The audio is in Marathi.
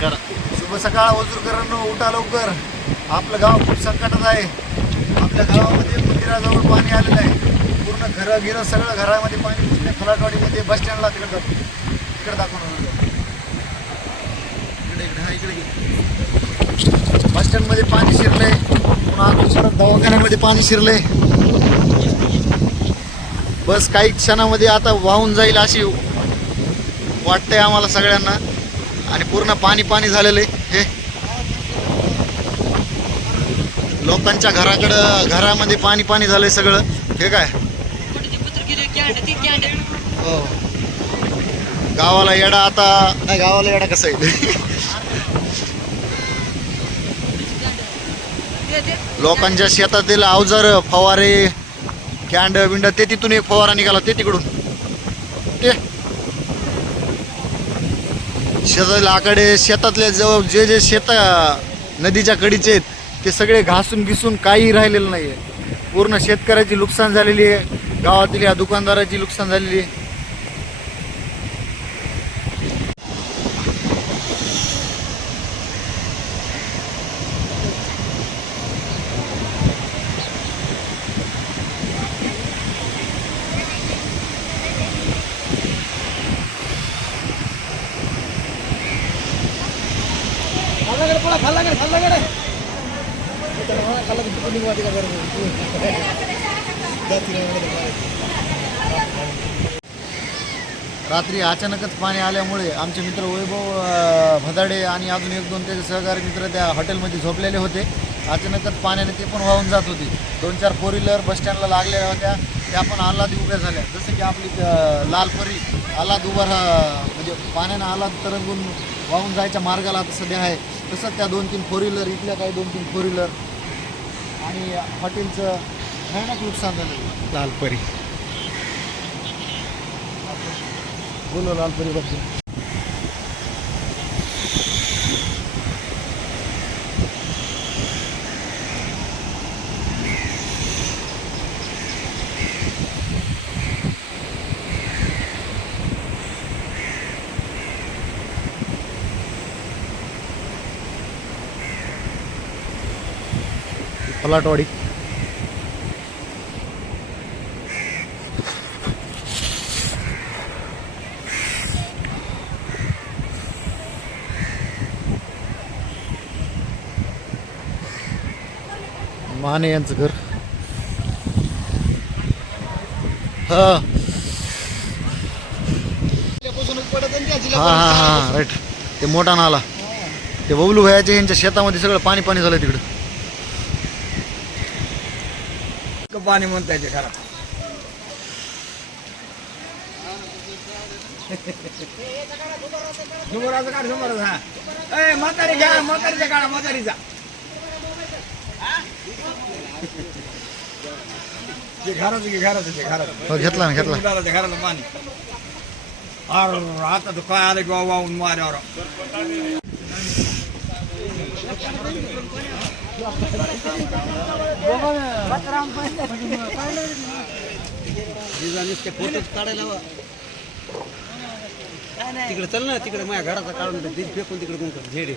करा. शुभ सकाळ ओजूरकरांनो उठा लवकर. आपलं गाव खूप संकटात आहे. आपल्या गावामध्ये मंदिराजवळ पाणी आलेलं आहे. पूर्ण घरं गिरं सगळं घरामध्ये पाणी घुसले फलाटवाडीमध्ये बस स्टँडला तिकडे जातो. तिकडे दाखवून इकडे इकडे. हा इकडे बस स्टँडमध्ये पाणी शिरलंय. पुन्हा अजून परत दवाखान्यामध्ये पाणी शिरलंय. बस काही क्षणामध्ये आता वाहून जाईल अशी वाटतंय आम्हाला सगळ्यांना. आणि पूर्ण पाणी पाणी झालेलं आहे हे. लोकांच्या घराकडं घरामध्ये पाणी पाणी झालंय सगळं. हे काय? हो. गावाला येडा आता नाही गावाला येडा कसा आहे लोकांच्या शेतातील अवजार फवारे कॅन्ड बिंड ते तिथून एक फवारा निघाला ते तिकडून. ते. शेताला आकडे शेतातले जवळ जे जे शेत नदीच्या कडीचे आहेत ते सगळे घासून घिसून काही राहिलेलं नाही आहे पूर्ण शेतकऱ्याची नुकसान झालेली आहे. गावातील या दुकानदाराची नुकसान झालेली आहे. रात्री अचानकच पाणी आल्यामुळे आमचे मित्र वैभव भदाडे आणि अजून एक दोन त्याचे सहकारी मित्र त्या हॉटेलमध्ये झोपलेले होते. अचानकच पाण्याने ते पण वाहून जात होती. दोन चार फोर व्हीलर बसस्टँडला लागलेल्या होत्या. त्या पण आल्हाद उभ्या झाल्या. जसं की आपली लाल परी आल्हाद उभा म्हणजे पाण्यानं आल्हाद तरंगून वाहून जायच्या मार्गाला आता सध्या आहे. तसंच त्या दोन तीन फोर व्हीलर इथल्या काही दोन तीन फोर व्हीलर आणि हॉटेलचं भयानक नुकसान झालं लालपरी. बोलो लालपरी पलाटवाडी. माने यांचं घर. हा. हा हा हा राईट ते मोठा नाला ते बबलू भयाचे यांच्या शेतामध्ये सगळं पाणी पाणी झालं तिकडं. पाणी म्हणता येते खरा समोराचं काढ समोरच हा. ए म्हातारी घ्या म्हातारीचा काढा म्हातारीचा. ते घराचं घे घराचं हो घेतला ना घेतला. घराचं घराला पाणी. अरे आता तर काय आलं किंवा वाहून माऱ्यावर तिकडे चल ना तिकडे माझ्या घराचा काढून दे फेकून तिकडे कोण कर झेडे.